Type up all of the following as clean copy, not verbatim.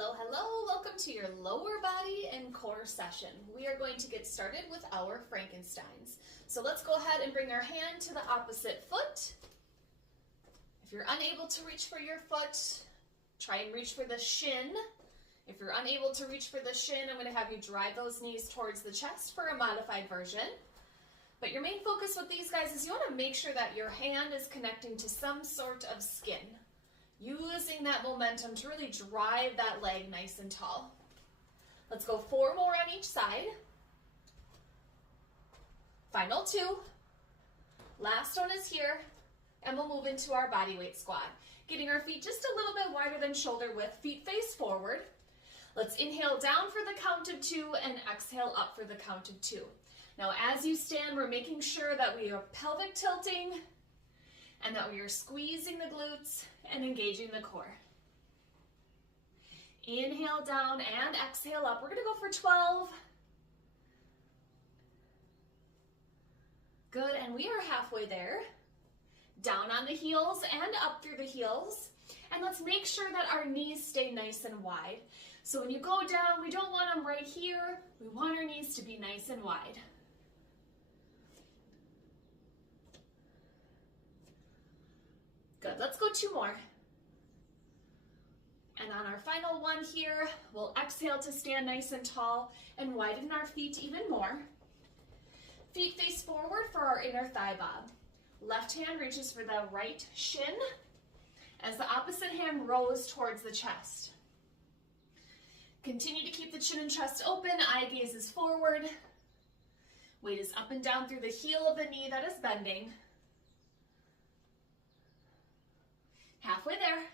Hello, hello. Welcome to your lower body and core session. We are going to get started with our Frankensteins. So let's go ahead and bring our hand to the opposite foot. If you're unable to reach for your foot, try and reach for the shin. If you're unable to reach for the shin, I'm going to have you drive those knees towards the chest for a modified version. But your main focus with these guys is you want to make sure that your hand is connecting to some sort of skin, using that momentum to really drive that leg nice and tall. Let's go 4 more on each side. Final 2. Last one is here, and we'll move into our body weight squat. Getting our feet just a little bit wider than shoulder width, feet face forward. Let's inhale down for the count of 2 and exhale up for the count of 2. Now as you stand, we're making sure that we are pelvic tilting and that we are squeezing the glutes and engaging the core. Inhale down and exhale up. We're going to go for 12. Good, and we are halfway there. Down on the heels and up through the heels. And let's make sure that our knees stay nice and wide. So when you go down, we don't want them right here. We want our knees to be nice and wide. Good, let's go 2 more. And on our final one here, we'll exhale to stand nice and tall and widen our feet even more. Feet face forward for our inner thigh bob. Left hand reaches for the right shin as the opposite hand rows towards the chest. Continue to keep the chin and chest open, eye gaze is forward. Weight is up and down through the heel of the knee that is bending. Halfway there.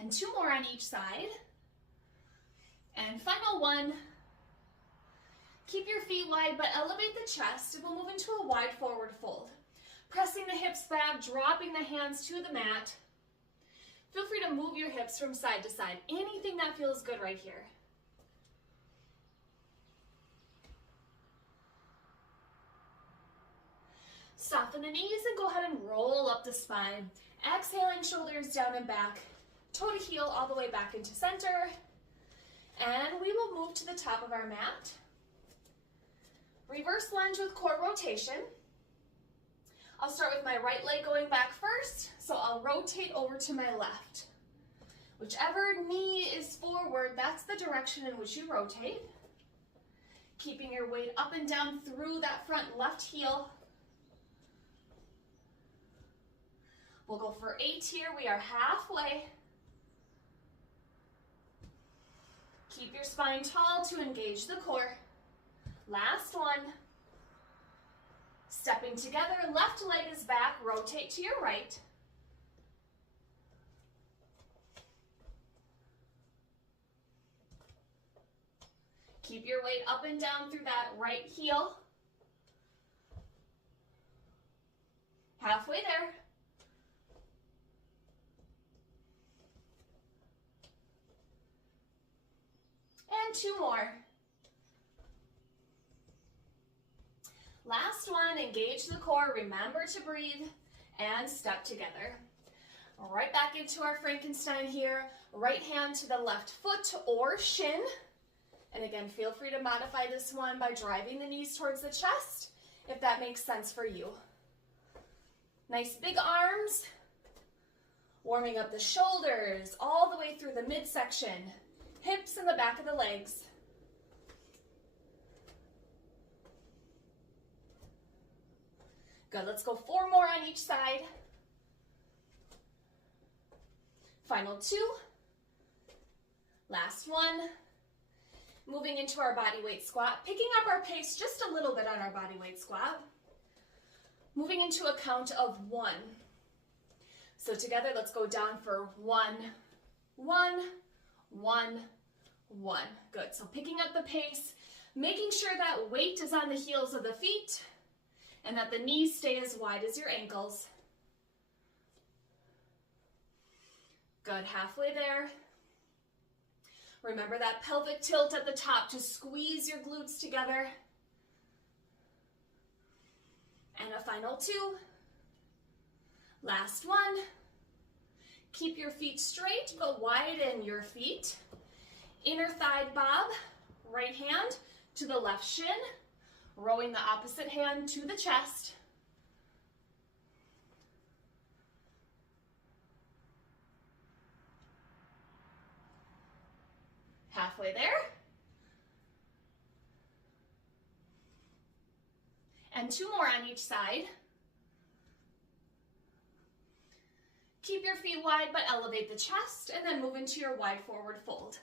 And 2 more on each side. And final one. Keep your feet wide, but elevate the chest, and we'll move into a wide forward fold. Pressing the hips back, dropping the hands to the mat. Feel free to move your hips from side to side. Anything that feels good right here. Soften the knees and go ahead and roll up the spine. Exhaling, shoulders down and back. Toe to heel all the way back into center. And we will move to the top of our mat. Reverse lunge with core rotation. I'll start with my right leg going back first, so I'll rotate over to my left. Whichever knee is forward, that's the direction in which you rotate. Keeping your weight up and down through that front left heel. We'll go for 8 here. We are halfway. Keep your spine tall to engage the core. Last one. Stepping together, left leg is back, rotate to your right. Keep your weight up and down through that right heel. Halfway there. And 2 more. Last one, engage the core, remember to breathe, and step together. Right back into our Frankenstein here. Right hand to the left foot or shin. And again, feel free to modify this one by driving the knees towards the chest, if that makes sense for you. Nice big arms. Warming up the shoulders all the way through the midsection. Hips and the back of the legs. Good, let's go 4 more on each side. Final 2. Last one. Moving into our body weight squat, picking up our pace just a little bit on our body weight squat. Moving into a count of 1. So together, let's go down for 1, 1, 1, 1. Good, so picking up the pace, making sure that weight is on the heels of the feet, and that the knees stay as wide as your ankles. Good, halfway there. Remember that pelvic tilt at the top to squeeze your glutes together. And a final 2. Last one. Keep your feet straight, but widen your feet. Inner thigh bob, right hand to the left shin, rowing the opposite hand to the chest. Halfway there. And 2 more on each side. Keep your feet wide, but elevate the chest, and then move into your wide forward fold.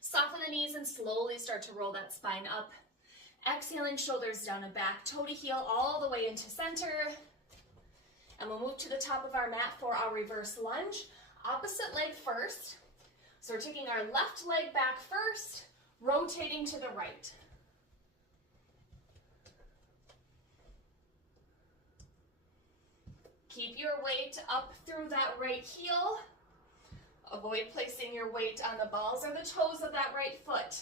Soften the knees and slowly start to roll that spine up. Exhaling, shoulders down and back, toe to heel all the way into center. And we'll move to the top of our mat for our reverse lunge. Opposite leg first. So we're taking our left leg back first, rotating to the right. Keep your weight up through that right heel. Avoid placing your weight on the balls or the toes of that right foot.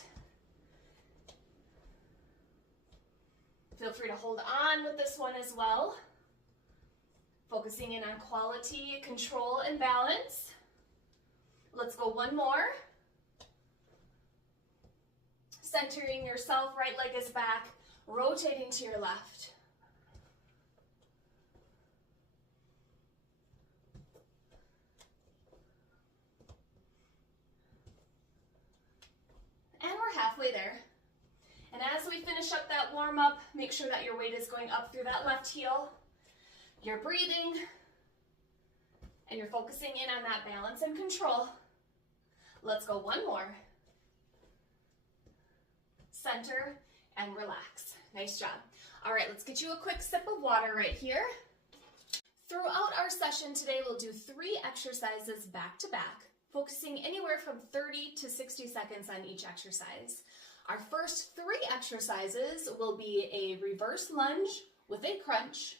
Feel free to hold on with this one as well. Focusing in on quality, control, and balance. Let's go one more. Centering yourself, right leg is back, rotating to your left. And we're halfway there. And as we finish up that warm up, make sure that your weight is going up through that left heel. You're breathing, and you're focusing in on that balance and control. Let's go one more. Center and relax. Nice job. All right, let's get you a quick sip of water right here. Throughout our session today, we'll do 3 exercises back to back, focusing anywhere from 30 to 60 seconds on each exercise. Our first 3 exercises will be a reverse lunge with a crunch,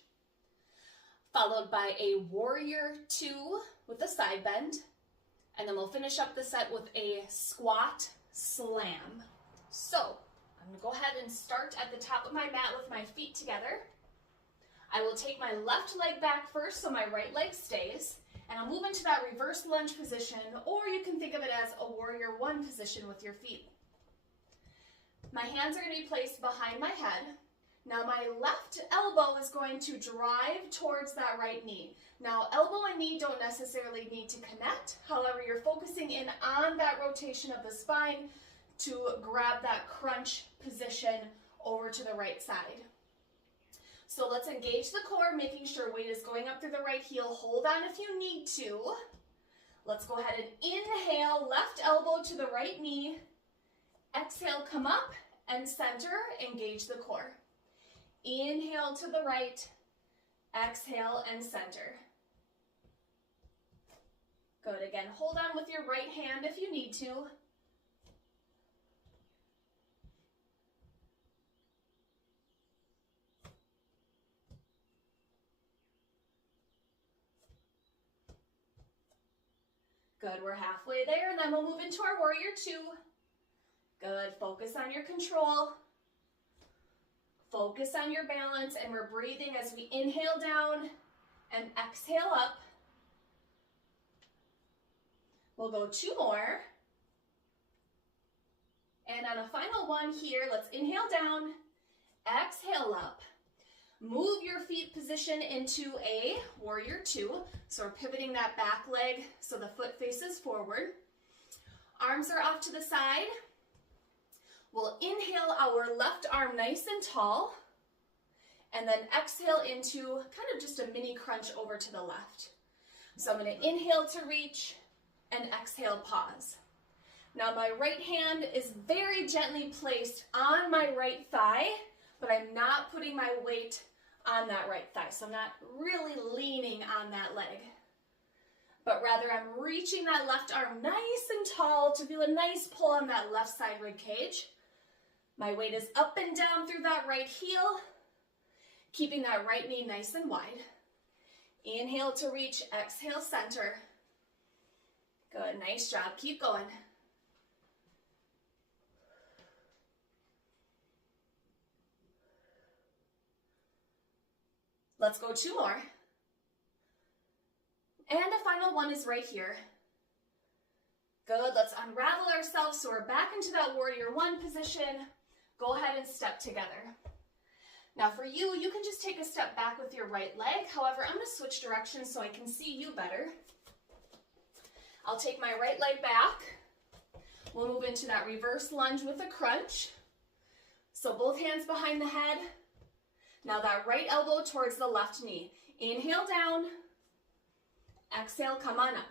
followed by a warrior 2 with a side bend, and then we'll finish up the set with a squat slam. So I'm gonna go ahead and start at the top of my mat with my feet together. I will take my left leg back first so my right leg stays, and I'll move into that reverse lunge position, or you can think of it as a warrior 1 position with your feet. My hands are going to be placed behind my head. Now my left elbow is going to drive towards that right knee. Now elbow and knee don't necessarily need to connect. However, you're focusing in on that rotation of the spine to grab that crunch position over to the right side. So let's engage the core, making sure weight is going up through the right heel. Hold on if you need to. Let's go ahead and inhale, left elbow to the right knee. Exhale, come up and center, engage the core. Inhale to the right, exhale and center. Good, again, hold on with your right hand if you need to. Good, we're halfway there, and then we'll move into our warrior 2. Good, focus on your control. Focus on your balance, and we're breathing as we inhale down and exhale up. We'll go 2 more. And on a final one here, let's inhale down, exhale up. Move your feet position into a warrior 2. So we're pivoting that back leg so the foot faces forward. Arms are off to the side. We'll inhale our left arm nice and tall, and then exhale into kind of just a mini crunch over to the left. So I'm going to inhale to reach and exhale, pause. Now my right hand is very gently placed on my right thigh, but I'm not putting my weight on that right thigh. So I'm not really leaning on that leg, but rather I'm reaching that left arm nice and tall to feel a nice pull on that left side rib cage. My weight is up and down through that right heel, keeping that right knee nice and wide. Inhale to reach, exhale, center. Good, nice job, keep going. Let's go 2 more. And the final one is right here. Good, let's unravel ourselves so we're back into that warrior 1 position. Go ahead and step together. Now for you, you can just take a step back with your right leg. However, I'm gonna switch directions so I can see you better. I'll take my right leg back. We'll move into that reverse lunge with a crunch. So both hands behind the head. Now that right elbow towards the left knee. Inhale down. Exhale, come on up.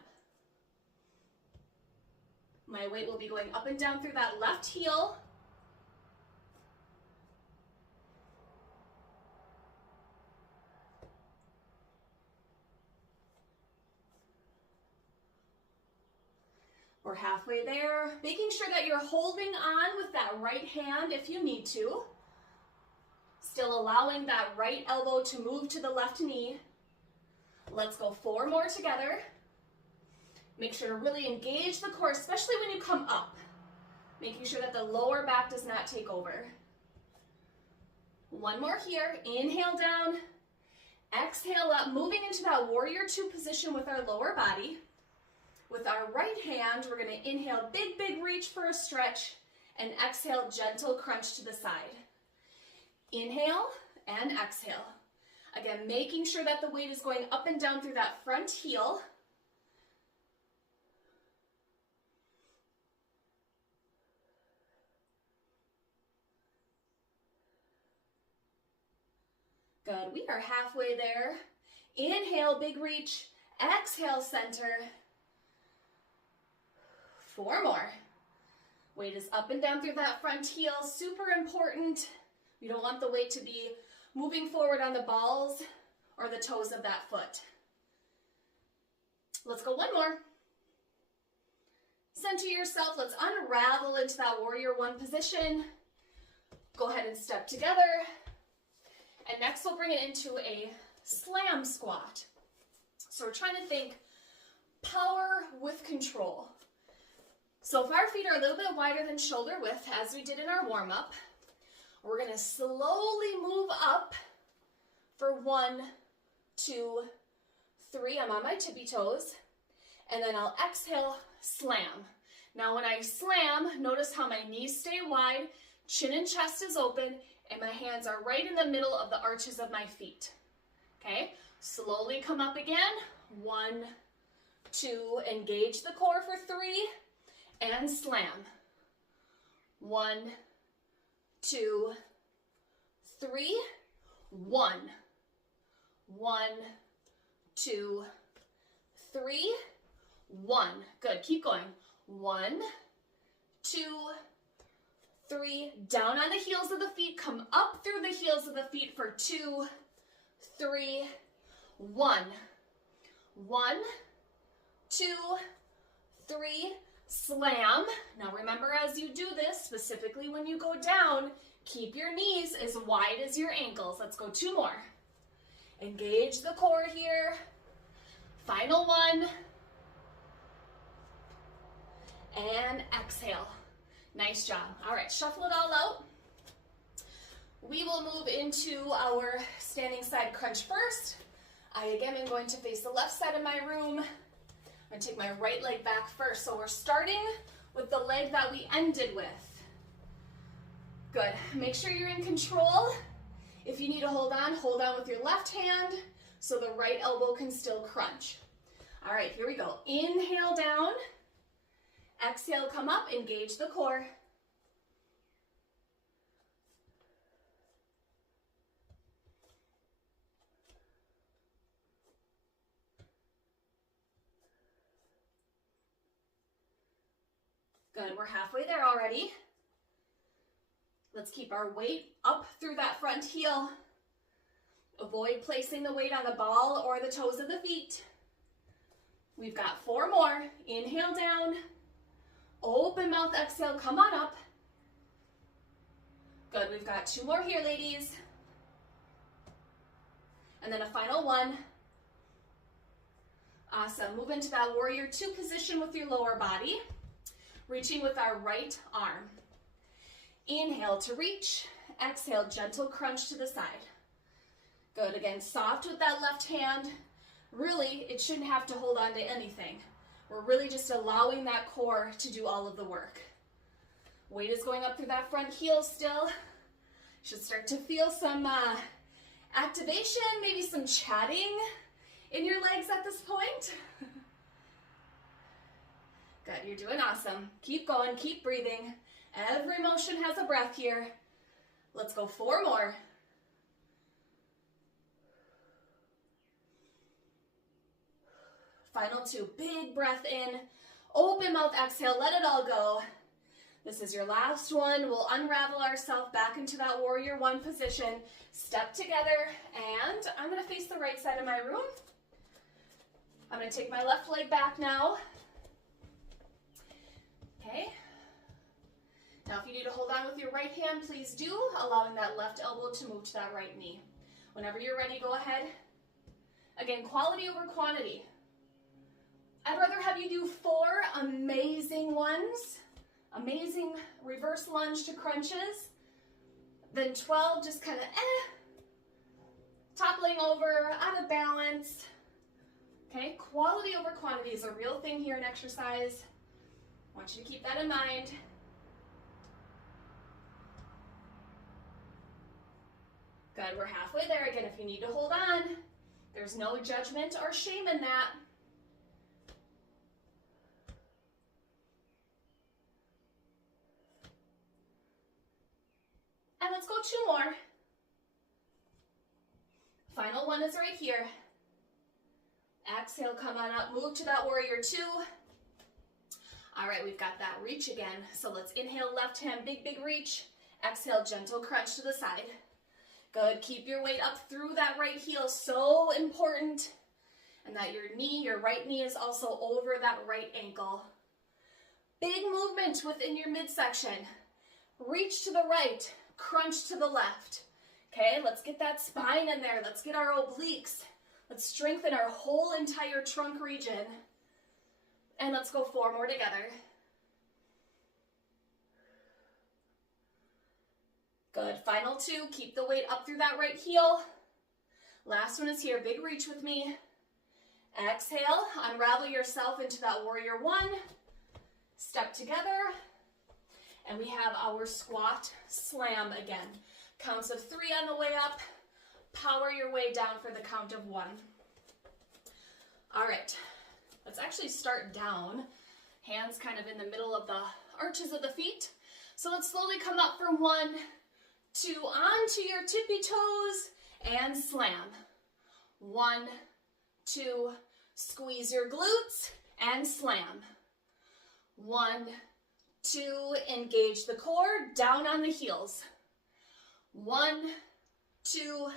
My weight will be going up and down through that left heel. We're halfway there. Making sure that you're holding on with that right hand if you need to. Still allowing that right elbow to move to the left knee. Let's go 4 more together. Make sure to really engage the core, especially when you come up. Making sure that the lower back does not take over. 1 more here. Inhale down. Exhale up, moving into that warrior 2 position with our lower body. With our right hand, we're going to inhale, big, big reach for a stretch, and exhale, gentle crunch to the side. Inhale and exhale. Again, making sure that the weight is going up and down through that front heel. Good, we are halfway there. Inhale, big reach. Exhale, center. 4 more. Weight is up and down through that front heel, super important. We don't want the weight to be moving forward on the balls or the toes of that foot. Let's go 1 more. Center yourself, let's unravel into that warrior 1 position. Go ahead and step together. And next we'll bring it into a slam squat. So we're trying to think power with control. So if our feet are a little bit wider than shoulder width, as we did in our warm-up, we're going to slowly move up for 1, 2, 3. I'm on my tippy toes. And then I'll exhale, slam. Now when I slam, notice how my knees stay wide, chin and chest is open, and my hands are right in the middle of the arches of my feet. Okay? Slowly come up again. 1, 2, engage the core for 3. And slam. 1, 2, 3. 1, 1, 2, 3. 1. Good. Keep going. 1, 2, 3. Down on the heels of the feet. Come up through the heels of the feet for 2, 3. 1, 1, 2, 3. Slam. Now remember, as you do this, specifically when you go down, keep your knees as wide as your ankles. Let's go 2 more. Engage the core here. Final 1. And exhale. Nice job. All right, shuffle it all out. We will move into our standing side crunch first. I again am going to face the left side of my room. I'm going to take my right leg back first. So we're starting with the leg that we ended with. Good. Make sure you're in control. If you need to hold on with your left hand so the right elbow can still crunch. All right, here we go. Inhale down. Exhale, come up, engage the core. Good, we're halfway there already. Let's keep our weight up through that front heel. Avoid placing the weight on the ball or the toes of the feet. We've got 4 more. Inhale down. Open mouth, exhale, come on up. Good, we've got 2 more here, ladies. And then a final 1. Awesome, move into that warrior 2 position with your lower body. Reaching with our right arm. Inhale to reach. Exhale, gentle crunch to the side. Good, again, soft with that left hand. Really, it shouldn't have to hold on to anything. We're really just allowing that core to do all of the work. Weight is going up through that front heel still. Should start to feel some activation, maybe some chatting in your legs at this point. Good, you're doing awesome. Keep going, keep breathing. Every motion has a breath here. Let's go 4 more. Final 2, big breath in, open mouth, exhale, let it all go. This is your last one. We'll unravel ourselves back into that warrior 1 position. Step together, and I'm gonna face the right side of my room. I'm gonna take my left leg back now. Okay. Now if you need to hold on with your right hand, please do, allowing that left elbow to move to that right knee. Whenever you're ready, go ahead. Again, quality over quantity. I'd rather have you do 4 amazing ones, amazing reverse lunge to crunches, than 12 just kind of toppling over, out of balance. Okay, quality over quantity is a real thing here in exercise. I want you to keep that in mind. Good, we're halfway there. Again, if you need to hold on, there's no judgment or shame in that. And let's go 2 more. Final one is right here. Exhale, come on up, move to that warrior 2. All right, we've got that reach again. So let's inhale, left hand, big, big reach. Exhale, gentle crunch to the side. Good, keep your weight up through that right heel, so important. And that your knee, your right knee is also over that right ankle. Big movement within your midsection. Reach to the right, crunch to the left. Okay, let's get that spine in there. Let's get our obliques. Let's strengthen our whole entire trunk region. And let's go 4 more together. Good, final 2, keep the weight up through that right heel. Last one is here, big reach with me. Exhale, unravel yourself into that warrior 1. Step together. And we have our squat slam again. Counts of 3 on the way up. Power your way down for the count of 1. All right, let's actually start down. Hands kind of in the middle of the arches of the feet. So let's slowly come up for 1, 2, onto your tippy toes and slam. 1, 2, squeeze your glutes and slam. 1, 2, engage the core, down on the heels. 1, 2,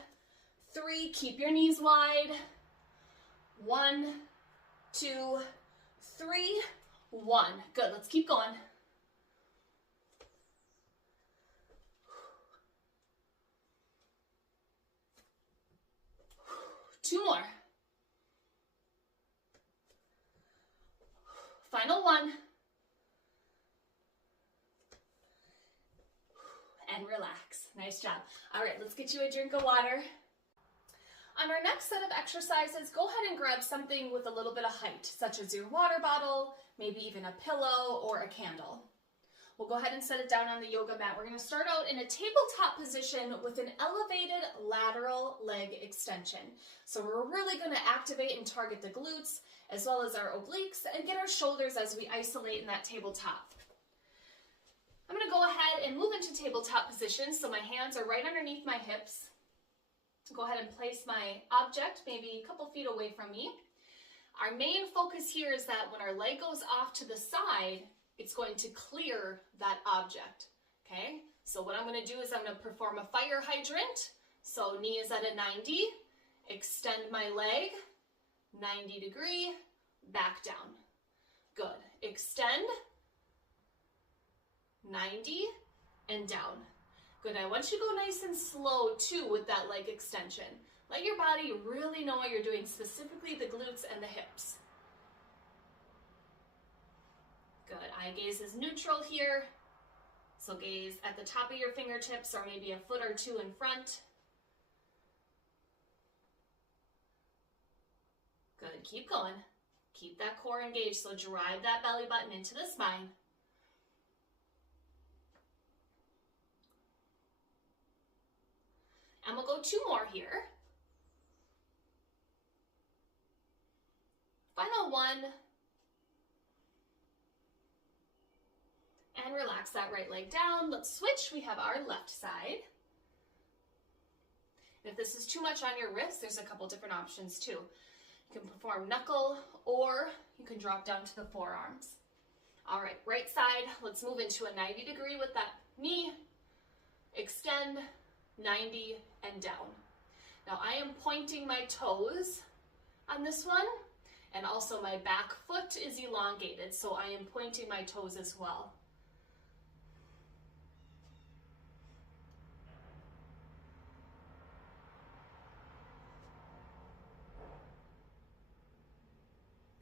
3, keep your knees wide. 1, 2, 3, 1. Good, let's keep going. Two more. Final 1. And relax. Nice job. All right, let's get you a drink of water. On our next set of exercises, go ahead and grab something with a little bit of height, such as your water bottle, maybe even a pillow or a candle. We'll go ahead and set it down on the yoga mat. We're going to start out in a tabletop position with an elevated lateral leg extension. So we're really going to activate and target the glutes as well as our obliques and get our shoulders as we isolate in that tabletop. I'm going to go ahead and move into tabletop position so my hands are right underneath my hips. Go ahead and place my object maybe a couple feet away from me. Our main focus here is that when our leg goes off to the side, it's going to clear that object, okay? So what I'm going to do is I'm going to perform a fire hydrant. So knee is at a 90, extend my leg, 90 degree, back down. Good, extend, 90, and down. Good, I want you to go nice and slow too with that leg extension. Let your body really know what you're doing, specifically the glutes and the hips. Good, eye gaze is neutral here. So gaze at the top of your fingertips or maybe a foot or 2 in front. Good, keep going. Keep that core engaged, so drive that belly button into the spine. And we'll go 2 more here. Final one. And relax that right leg down. Let's switch. We have our left side. If this is too much on your wrist, there's a couple different options too. You can perform knuckle, or you can drop down to the forearms. All right, right side, let's move into a 90 degree with that knee. Extend, 90 and down. Now I am pointing my toes on this one, and also my back foot is elongated, so I am pointing my toes as well.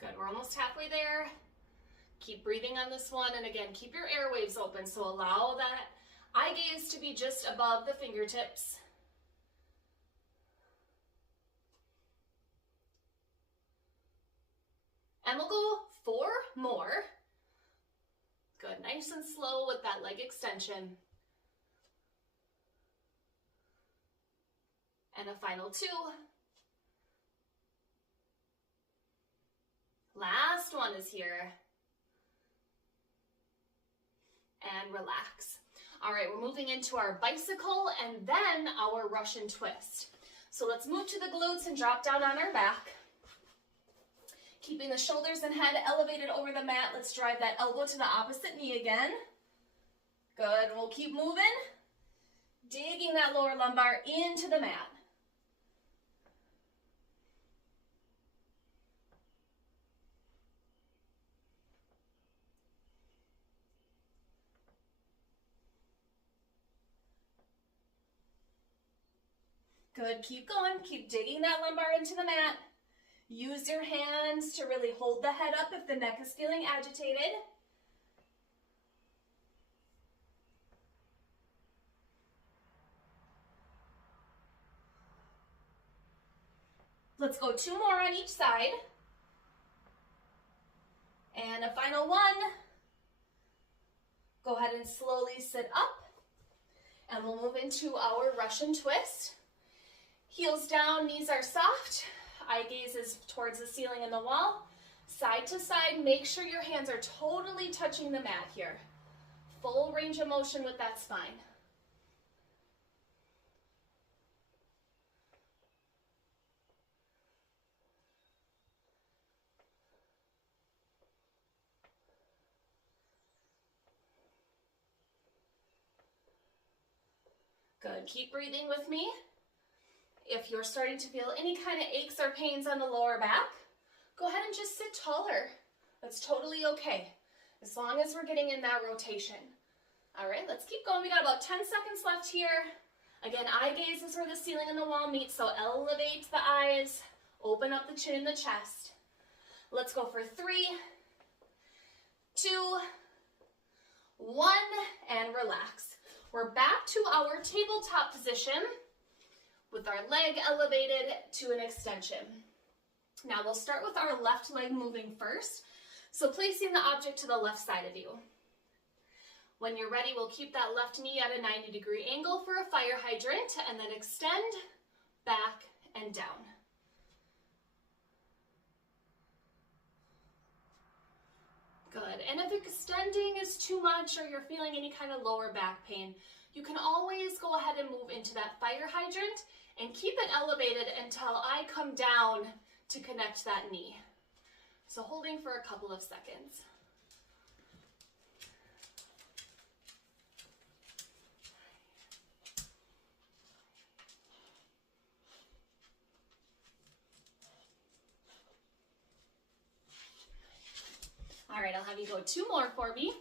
Good, we're almost halfway there. Keep breathing on this one, and again, keep your airwaves open, so allow that eye gaze to be just above the fingertips. And we'll go 4 more. Good, nice and slow with that leg extension. And a final 2. Last one is here. And relax. All right, we're moving into our bicycle and then our Russian twist. So let's move to the glutes and drop down on our back. Keeping the shoulders and head elevated over the mat, let's drive that elbow to the opposite knee again. Good, we'll keep moving. Digging that lower lumbar into the mat. Good, keep going, keep digging that lumbar into the mat. Use your hands to really hold the head up if the neck is feeling agitated. Let's go 2 more on each side. And a final one. Go ahead and slowly sit up. And we'll move into our Russian twist. Heels down, knees are soft. Eye gaze is towards the ceiling and the wall. Side to side, make sure your hands are totally touching the mat here. Full range of motion with that spine. Good, keep breathing with me. If you're starting to feel any kind of aches or pains on the lower back, go ahead and just sit taller. That's totally okay, as long as we're getting in that rotation. All right, let's keep going. We got about 10 seconds left here. Again, eye gaze is where the ceiling and the wall meet, so elevate the eyes, open up the chin and the chest. Let's go for 3, 2, 1, and relax. We're back to our tabletop position with our leg elevated to an extension. Now we'll start with our left leg moving first. So placing the object to the left side of you. When you're ready, we'll keep that left knee at a 90-degree angle for a fire hydrant, and then extend, back, and down. Good, and if extending is too much or you're feeling any kind of lower back pain, you can always go ahead and move into that fire hydrant and keep it elevated until I come down to connect that knee. So holding for a couple of seconds. All right, I'll have you go 2 more for me.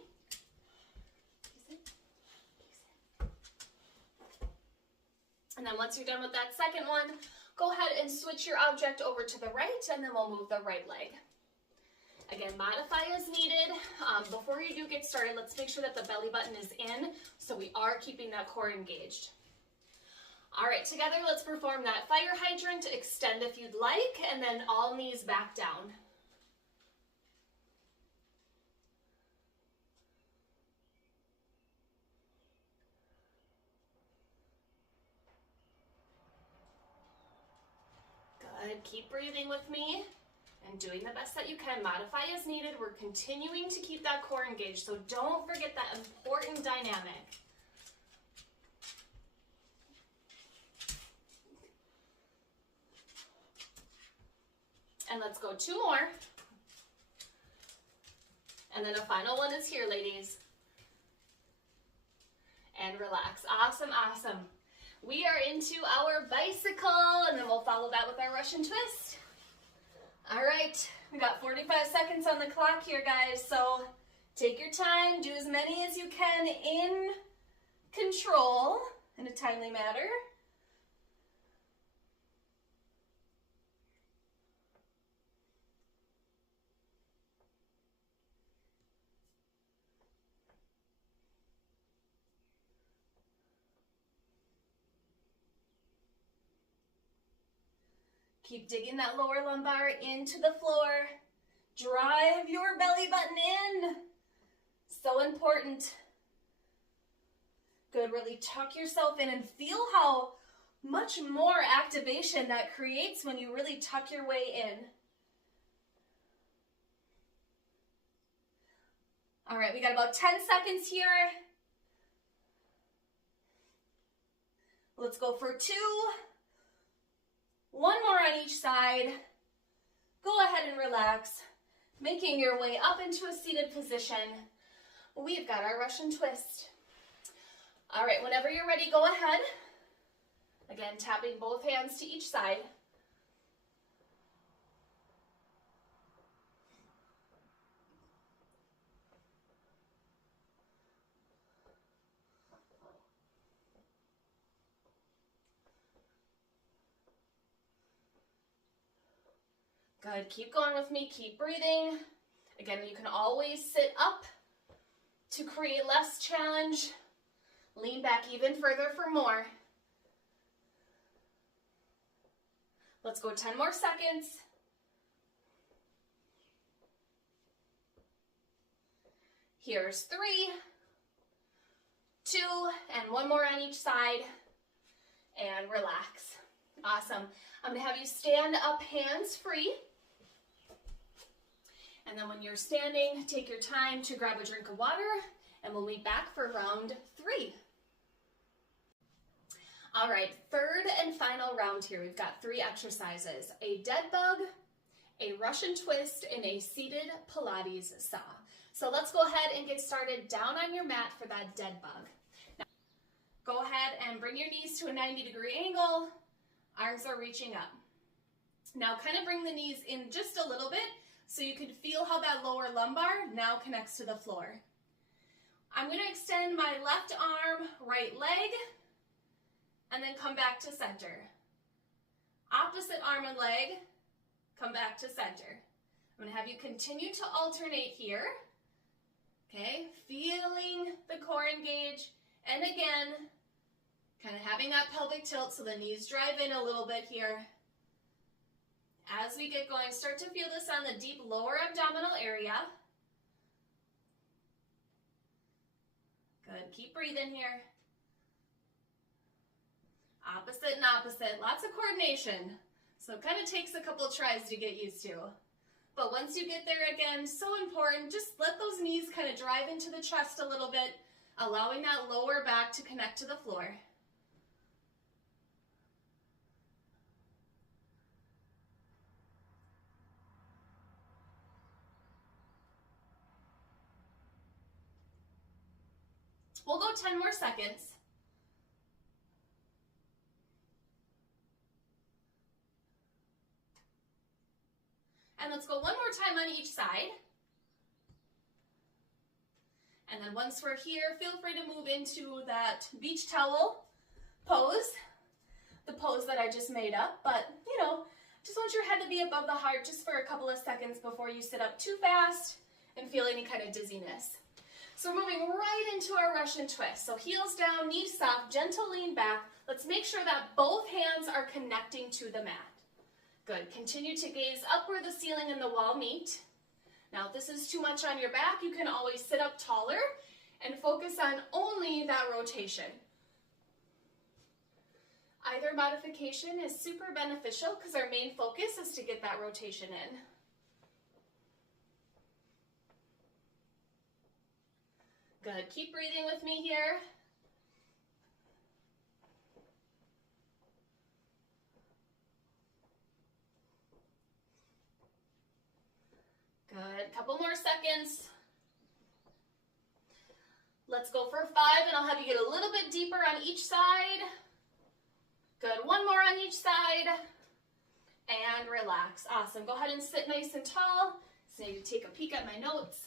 And then once you're done with that second one, go ahead and switch your object over to the right, and then we'll move the right leg. Again, modify as needed. Before you do get started, let's make sure that the belly button is in, so we are keeping that core engaged. All right, together let's perform that fire hydrant. Extend if you'd like, and then all knees back down. Good, keep breathing with me and doing the best that you can. Modify as needed. We're continuing to keep that core engaged, so don't forget that important dynamic. And let's go 2 more. And then a final one is here, ladies. And relax. Awesome, awesome. We are into our bicycle, and then we'll follow that with our Russian twist. All right, we got 45 seconds on the clock here, guys. So take your time, do as many as you can in control in a timely manner. Keep digging that lower lumbar into the floor. Drive your belly button in. So important. Good, really tuck yourself in and feel how much more activation that creates when you really tuck your way in. All right, we got about 10 seconds here. Let's go for 2. 1 more on each side. Go ahead and relax, making your way up into a seated position. We've got our Russian twist. All right, whenever you're ready, go ahead. Again, tapping both hands to each side. Good, keep going with me, keep breathing. Again, you can always sit up to create less challenge. Lean back even further for more. Let's go 10 more seconds. Here's 3, 2, and 1 more on each side. And relax. Awesome. I'm going to have you stand up hands free. And then when you're standing, take your time to grab a drink of water, and we'll meet back for round 3. All right, third and final round here. We've got 3 exercises: a dead bug, a Russian twist, and a seated Pilates saw. So let's go ahead and get started down on your mat for that dead bug. Now, go ahead and bring your knees to a 90-degree angle. Arms are reaching up. Now kind of bring the knees in just a little bit so you can feel how that lower lumbar now connects to the floor. I'm going to extend my left arm, right leg, and then come back to center. Opposite arm and leg, come back to center. I'm going to have you continue to alternate here. Okay, feeling the core engage, and again, kind of having that pelvic tilt so the knees drive in a little bit here. As we get going, start to feel this on the deep lower abdominal area. Good, keep breathing here. Opposite and opposite, lots of coordination. So it kind of takes a couple tries to get used to. But once you get there, again, so important, just let those knees kind of drive into the chest a little bit, allowing that lower back to connect to the floor. We'll go 10 more seconds. And let's go 1 more time on each side. And then once we're here, feel free to move into that beach towel pose, the pose that I just made up. But, you know, just want your head to be above the heart just for a couple of seconds before you sit up too fast and feel any kind of dizziness. So we're moving right into our Russian twist. So heels down, knees soft, gentle lean back. Let's make sure that both hands are connecting to the mat. Good. Continue to gaze up where the ceiling and the wall meet. Now, if this is too much on your back, you can always sit up taller and focus on only that rotation. Either modification is super beneficial because our main focus is to get that rotation in. Good. Keep breathing with me here. Good. Couple more seconds. Let's go for 5, and I'll have you get a little bit deeper on each side. Good. One more on each side. And relax. Awesome. Go ahead and sit nice and tall. So you take a peek at my notes.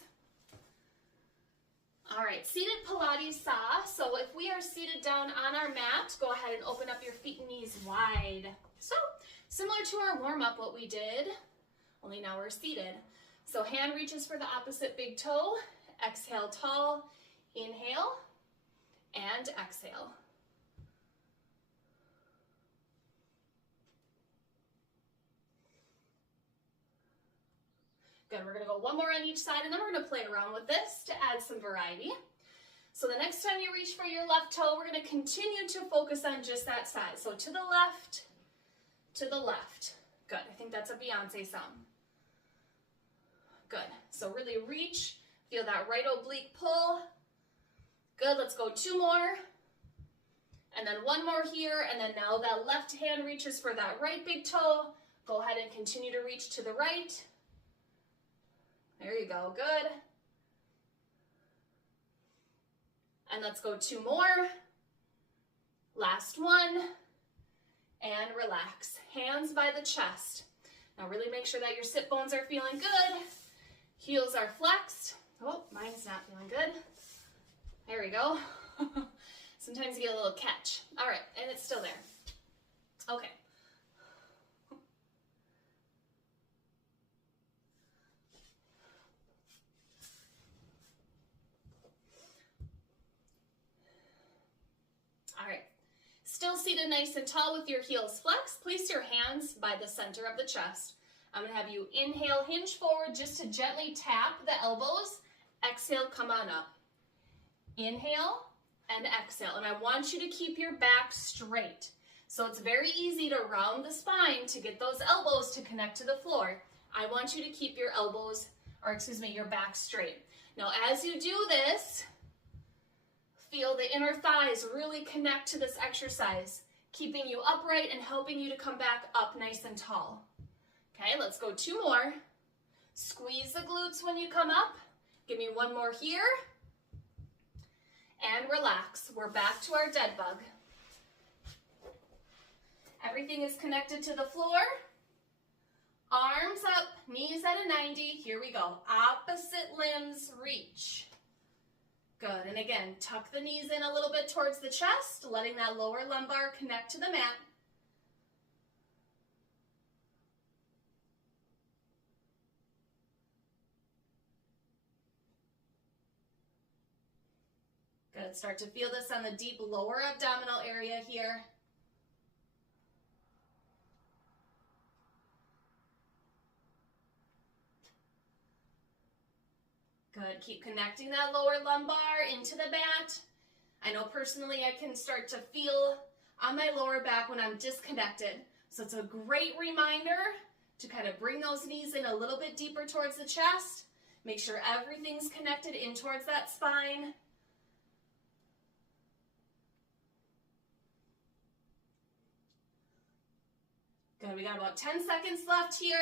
All right, seated Pilates saw. So if we are seated down on our mat, go ahead and open up your feet and knees wide. So similar to our warm-up, what we did, only now we're seated. So hand reaches for the opposite big toe. Exhale tall. Inhale and exhale. Good, we're gonna go one more on each side, and then we're gonna play around with this to add some variety. So the next time you reach for your left toe, we're gonna continue to focus on just that side. So to the left, to the left. Good, I think that's a Beyonce song. Good, so really reach, feel that right oblique pull. Good, let's go 2 more. And then 1 more here, and then now that left hand reaches for that right big toe. Go ahead and continue to reach to the right. There you go, good. And let's go 2 more. Last one. And relax. Hands by the chest. Now really make sure that your sit bones are feeling good. Heels are flexed. Oh, mine's not feeling good. There we go. Sometimes you get a little catch. All right, and it's still there. Okay. All right, still seated nice and tall with your heels flexed. Place your hands by the center of the chest. I'm gonna have you inhale, hinge forward just to gently tap the elbows. Exhale, come on up. Inhale and exhale. And I want you to keep your back straight. So it's very easy to round the spine to get those elbows to connect to the floor. I want you to keep your elbows, or excuse me, your back straight. Now as you do this, feel the inner thighs really connect to this exercise, keeping you upright and helping you to come back up nice and tall. Okay, let's go 2 more. Squeeze the glutes when you come up. Give me 1 more here. And relax. We're back to our dead bug. Everything is connected to the floor. Arms up, knees at a 90. Here we go. Opposite limbs reach. Good, and again, tuck the knees in a little bit towards the chest, letting that lower lumbar connect to the mat. Good, start to feel this on the deep lower abdominal area here. Good, keep connecting that lower lumbar into the mat. I know personally I can start to feel on my lower back when I'm disconnected. So it's a great reminder to kind of bring those knees in a little bit deeper towards the chest. Make sure everything's connected in towards that spine. Good, we got about 10 seconds left here.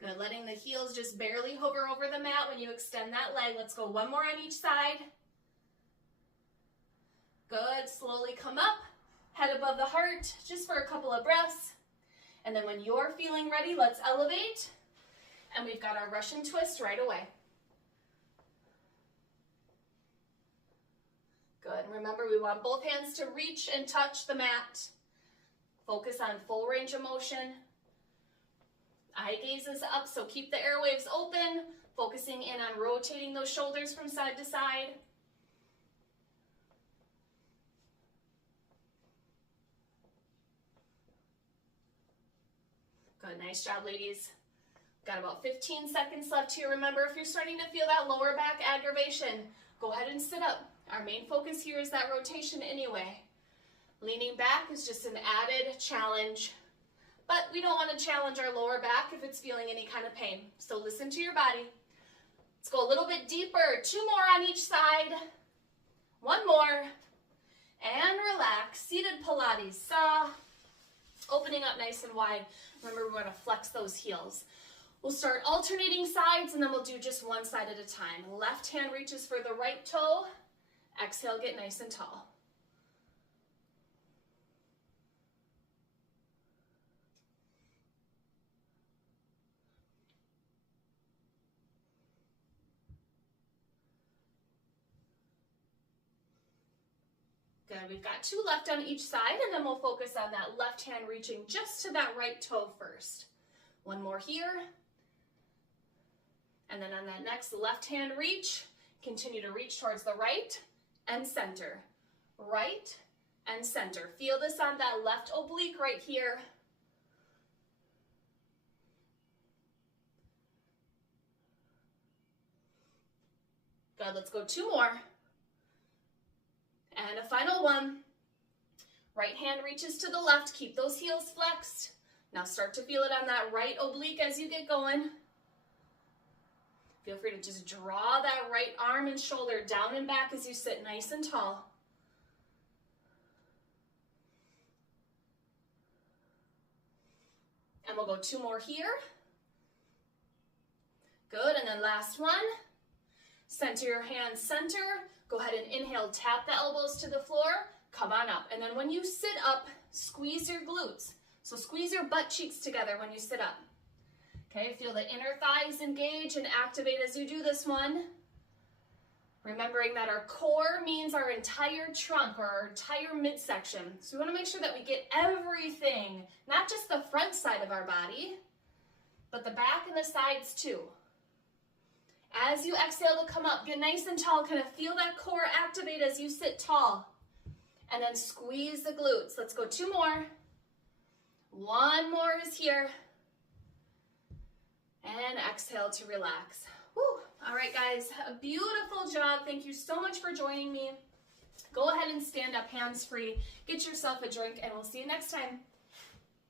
Good, letting the heels just barely hover over the mat when you extend that leg. Let's go 1 more on each side. Good, slowly come up, head above the heart, just for a couple of breaths. And then when you're feeling ready, let's elevate. And we've got our Russian twist right away. Good, remember we want both hands to reach and touch the mat. Focus on full range of motion. Eye gaze is up, so keep the airwaves open. Focusing in on rotating those shoulders from side to side. Good, nice job, ladies. Got about 15 seconds left here. Remember, if you're starting to feel that lower back aggravation, go ahead and sit up. Our main focus here is that rotation anyway. Leaning back is just an added challenge, but we don't want to challenge our lower back if it's feeling any kind of pain. So listen to your body. Let's go a little bit deeper. 2 more on each side. 1 more. And relax. Seated Pilates. Opening up nice and wide. Remember, we're going to flex those heels. We'll start alternating sides, and then we'll do just one side at a time. Left hand reaches for the right toe. Exhale, get nice and tall. Good, we've got 2 left on each side, and then we'll focus on that left hand reaching just to that right toe first. 1 more here. And then on that next left hand reach, continue to reach towards the right and center. Right and center. Feel this on that left oblique right here. Good, let's go 2 more. And a final one. Right hand reaches to the left. Keep those heels flexed. Now start to feel it on that right oblique as you get going. Feel free to just draw that right arm and shoulder down and back as you sit nice and tall. And we'll go 2 more here. Good, and then last one. Center your hands center. Go ahead and inhale, tap the elbows to the floor, come on up. And then when you sit up, squeeze your glutes. So squeeze your butt cheeks together when you sit up. Okay, feel the inner thighs engage and activate as you do this one. Remembering that our core means our entire trunk or our entire midsection. So we want to make sure that we get everything, not just the front side of our body, but the back and the sides too. As you exhale to come up, get nice and tall, kind of feel that core activate as you sit tall. And then squeeze the glutes. Let's go 2 more. 1 more is here. And exhale to relax. Woo. All right, guys, a beautiful job. Thank you so much for joining me. Go ahead and stand up hands free. Get yourself a drink, and we'll see you next time.